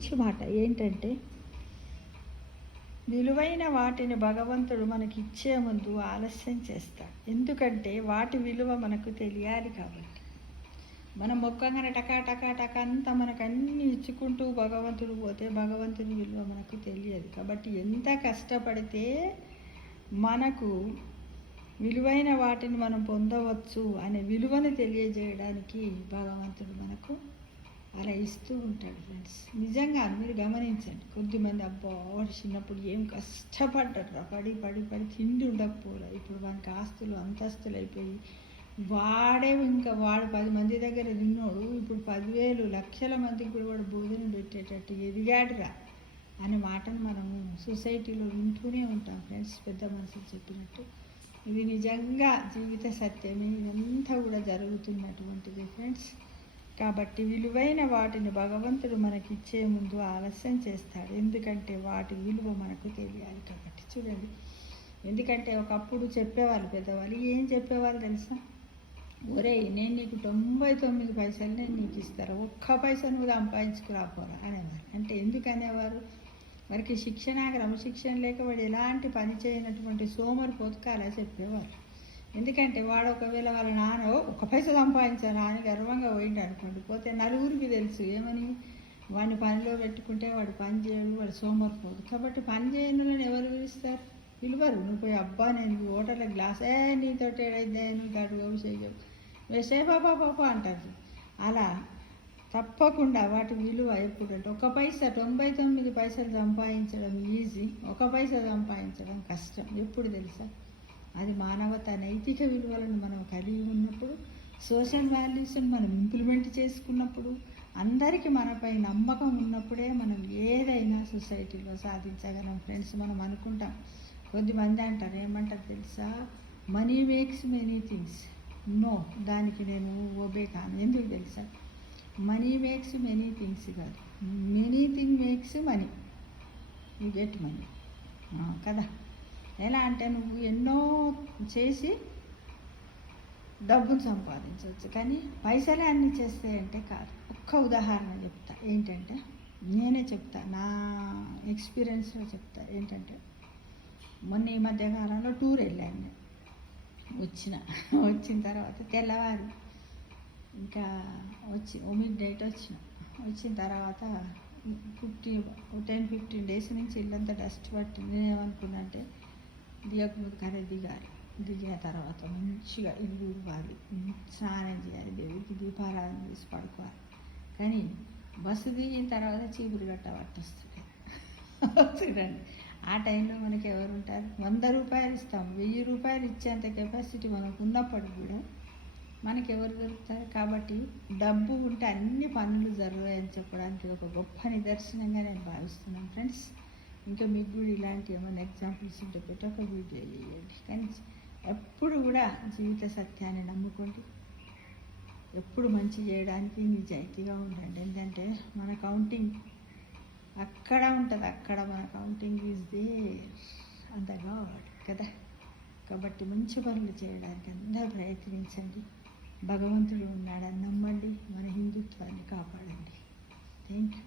మంచి మాట ఏంటంటే, విలువైన వాటిని భగవంతుడు మనకి ఇచ్చే ముందు ఆలస్యం చేస్తాడు. ఎందుకంటే వాటి విలువ మనకు తెలియాలి కాబట్టి. మనం మొక్కగానే టకా టకా టకా అంతా మనకు అన్నీ ఇచ్చుకుంటూ భగవంతుడు పోతే భగవంతుని విలువ మనకు తెలియదు. కాబట్టి ఎంత కష్టపడితే మనకు విలువైన వాటిని మనం పొందవచ్చు అనే విలువను తెలియజేయడానికి భగవంతుడు మనకు అలా ఇస్తూ ఉంటాడు. ఫ్రెండ్స్, నిజంగా మీరు గమనించండి. కొద్దిమంది అబ్బా వాడు చిన్నప్పుడు ఏం కష్టపడ్డారు, పడి పడి పడి తిండి ఉండకపోలే, ఇప్పుడు వానికి ఆస్తులు అంతస్తులు అయిపోయి వాడు 10 మంది దగ్గర తిన్నోడు ఇప్పుడు 10,000 లక్షల మందికి కూడా వాడు భోజనం పెట్టేటట్టు ఎదిగాడురా అనే మాటను మనము సొసైటీలో వింటూనే ఉంటాం. ఫ్రెండ్స్, పెద్ద మనుషులు చెప్పినట్టు ఇది నిజంగా జీవిత సత్యమే. ఇదంతా కూడా జరుగుతున్నటువంటిది ఫ్రెండ్స్. కాబట్టి విలువైన వాటిని భగవంతుడు మనకి ఇచ్చే ముందు ఆలస్యం చేస్తాడు. ఎందుకంటే వాటి విలువ మనకు తెలియాలి కాబట్టి. చూడండి, ఎందుకంటే ఒకప్పుడు చెప్పేవాళ్ళు పెద్దవాళ్ళు ఏం చెప్పేవాళ్ళు తెలుసా? ఒరేయ్, నేను నీకు 99 పైసలు నేను నీకు ఇస్తాను, ఒక్క పైసా నువ్వు సంపాదించుకురాపోరా అనేవారు. అంటే ఎందుకు అనేవారు? వారికి క్రమశిక్షణ లేక వాడు ఎలాంటి పని చేయనటువంటి సోమరిపోతుకాలా చెప్పేవారు. ఎందుకంటే వాడు ఒకవేళ వాళ్ళ నాన్న ఒక పైసా సంపాదించాను అని గర్వంగా పోయిండు అనుకోండి, పోతే నలుగురికి తెలుసు ఏమని, వాడిని పనిలో పెట్టుకుంటే వాడు పని చేయడు, వాడు సోమరిపోదు. కాబట్టి పని చేయనులని ఎవరు పిలుస్తారు? పిలువరు. నువ్వు పోయి అబ్బా నేను హోటల్లో గ్లాస్ నీతో ఏడైద్దా నువ్వు అడుగు చేయవు వేసే పాపా అంటారు. అలా తప్పకుండా వాటి విలువ ఎప్పుడంటే ఒక పైసా 99 పైసలు సంపాదించడం ఈజీ, ఒక పైసా సంపాదించడం కష్టం. ఎప్పుడు తెలుసా? అది మానవత నైతిక విలువలను మనం కలిగి ఉన్నప్పుడు, సోషల్ వాల్యూస్ని మనం ఇంప్లిమెంట్ చేసుకున్నప్పుడు, అందరికీ మనపై నమ్మకం ఉన్నప్పుడే మనం ఏదైనా సొసైటీలో సాధించగలం. ఫ్రెండ్స్, మనం అనుకుంటాం, కొద్దిమంది అంటారు, ఏమంటారు తెలుసా? Money makes many things. No, దానికి నేను ఒబే కాను. ఎందుకు తెలుసా? మనీ మేక్స్ మెనీ థింగ్స్ కాదు, many thing makes money. You get money కదా. ఎలా అంటే నువ్వు ఎన్నో చేసి డబ్బులు సంపాదించవచ్చు, కానీ పైసలే అన్నీ చేస్తాయంటే కాదు. ఒక్క ఉదాహరణ చెప్తా. ఏంటంటే నేనే చెప్తా, నా ఎక్స్పీరియన్స్లో చెప్తా. ఏంటంటే మొన్న ఈ మధ్యకాలంలో టూర్ వెళ్ళాను. వచ్చిన తర్వాత తెల్లవారు ఇంకా మిడ్ నైట్ వచ్చిన తర్వాత 10-15 డేస్ నుంచి ఇల్లంతా డస్ట్ పట్టింది. నేనేమనుకున్నా అంటే దిగకముందు కదే దిగిన తర్వాత మంచిగా ఇల్లు ఉడవాలి, స్నానం చేయాలి, దేవుడికి దీపారాధన చేసి పడుకోవాలి. కానీ బస్సు దిగిన తర్వాత చీపురు గట్ట పట్టొస్తుంది. చూడండి, ఆ టైంలో మనకి ఎవరు ఉంటారు? 100 రూపాయలు ఇస్తాం, 1000 రూపాయలు ఇచ్చేంత కెపాసిటీ మనకు ఉన్నప్పటికీ కూడా మనకి ఎవరు దొరుకుతారు? కాబట్టి డబ్బు ఉంటే అన్ని పనులు జరుగుతాయని చెప్పడానికి ఒక గొప్ప నిదర్శనంగా నేను భావిస్తున్నాను. ఫ్రెండ్స్, ఇంకా మీకు కూడా ఇలాంటి ఏమైనా ఎగ్జాంపుల్స్ ఉంటే పెట్టి ఒక వీడియో చేయండి. కానీ ఎప్పుడు కూడా జీవిత సత్యాన్ని నమ్ముకోండి, ఎప్పుడు మంచి చేయడానికి నిజాయితీగా ఉండండి. ఎందుకంటే మన కౌంటింగ్ అక్కడ ఉంటుంది, అక్కడ మన counting is there on the god కదా. కాబట్టి మంచి పనులు చేయడానికి అందరూ ప్రయత్నించండి. భగవంతుడు ఉన్నాడని నమ్మండి, మన హిందుత్వాన్ని కాపాడండి. Thank you.